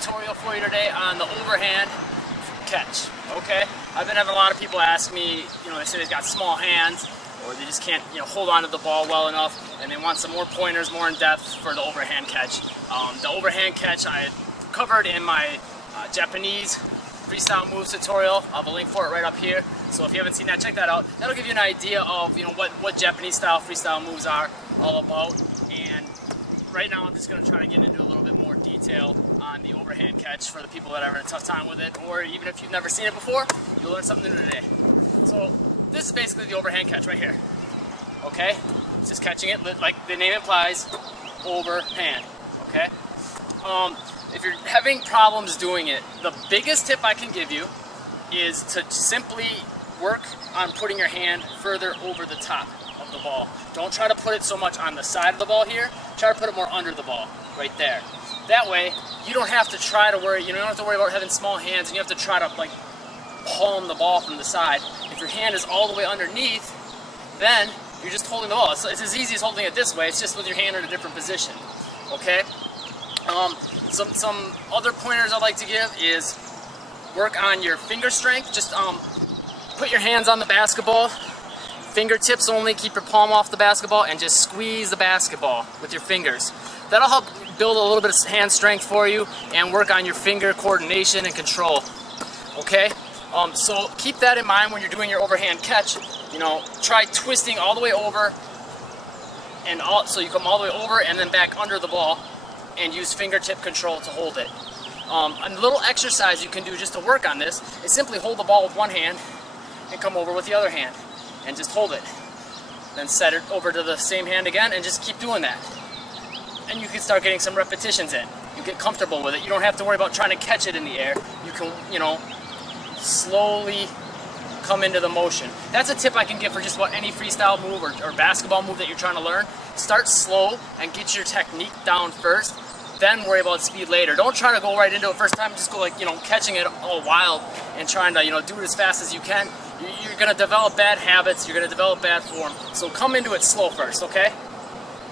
tutorial for you today on the overhand catch, okay? I've been having a lot of people ask me, they say they've got small hands or they just can't, hold on to the ball well enough, and they want some more pointers, more in depth for the overhand catch. The overhand catch I covered in my Japanese freestyle moves tutorial. I'll have a link for it right up here. So if you haven't seen that, check that out. That'll give you an idea of what Japanese style freestyle moves are all about. And right now I'm just going to try to get into a little bit more detail on the overhand catch for the people that are having a tough time with it, or even if you've never seen it before, you'll learn something new today. So this is basically the overhand catch right here. Okay? It's just catching it like the name implies, overhand. Okay? If you're having problems doing it, the biggest tip I can give you is to simply work on putting your hand further over the top of the ball. Don't try to put it so much on the side of the ball here. Try to put it more under the ball, right there. That way, you don't have to try to worry, you don't have to worry about having small hands and you have to try to like palm the ball from the side. If your hand is all the way underneath, then you're just holding the ball. It's as easy as holding it this way, it's just with your hand in a different position, okay? Some other pointers I'd like to give is work on your finger strength. Just put your hands on the basketball, fingertips only, keep your palm off the basketball, and just squeeze the basketball with your fingers. That'll help build a little bit of hand strength for you and work on your finger coordination and control. Okay? So keep that in mind when you're doing your overhand catch. Try twisting all the way over, and so you come all the way over and then back under the ball, and use fingertip control to hold it. A little exercise you can do just to work on this is simply hold the ball with one hand and come over with the other hand and just hold it. Then set it over to the same hand again and just keep doing that. And you can start getting some repetitions in. You get comfortable with it. You don't have to worry about trying to catch it in the air. You can, slowly come into the motion. That's a tip I can give for just about any freestyle move or basketball move that you're trying to learn. Start slow and get your technique down first, then worry about speed later. Don't try to go right into it first time. Just go catching it all wild and trying to do it as fast as you can. You're going to develop bad habits. You're going to develop bad form. So come into it slow first, okay?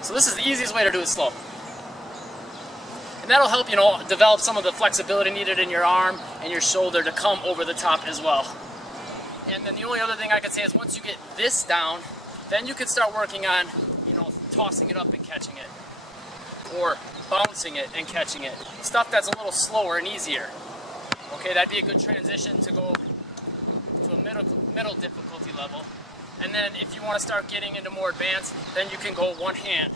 So this is the easiest way to do it slow. And that'll help, develop some of the flexibility needed in your arm and your shoulder to come over the top as well. And then the only other thing I can say is once you get this down, then you can start working on, tossing it up and catching it. Or bouncing it and catching it. Stuff that's a little slower and easier. Okay, that'd be a good transition to go to a middle difficulty level. And then if you want to start getting into more advanced, then you can go one hand.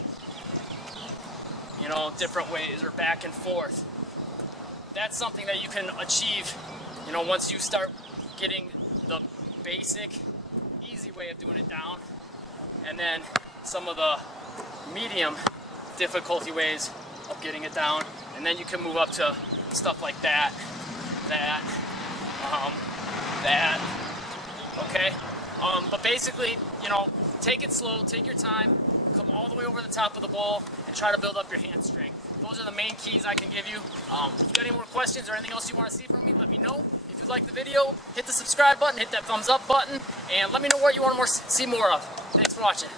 Different ways or back and forth. That's something that you can achieve, once you start getting the basic, easy way of doing it down. And then some of the medium difficulty ways of getting it down, and then you can move up to stuff like that, okay? But basically, take it slow, take your time, come all the way over the top of the ball, and try to build up your hand strength. Those are the main keys I can give you. If you've got any more questions or anything else you want to see from me, let me know. If you like the video, hit the subscribe button, hit that thumbs up button, and let me know what you want to see more of. Thanks for watching.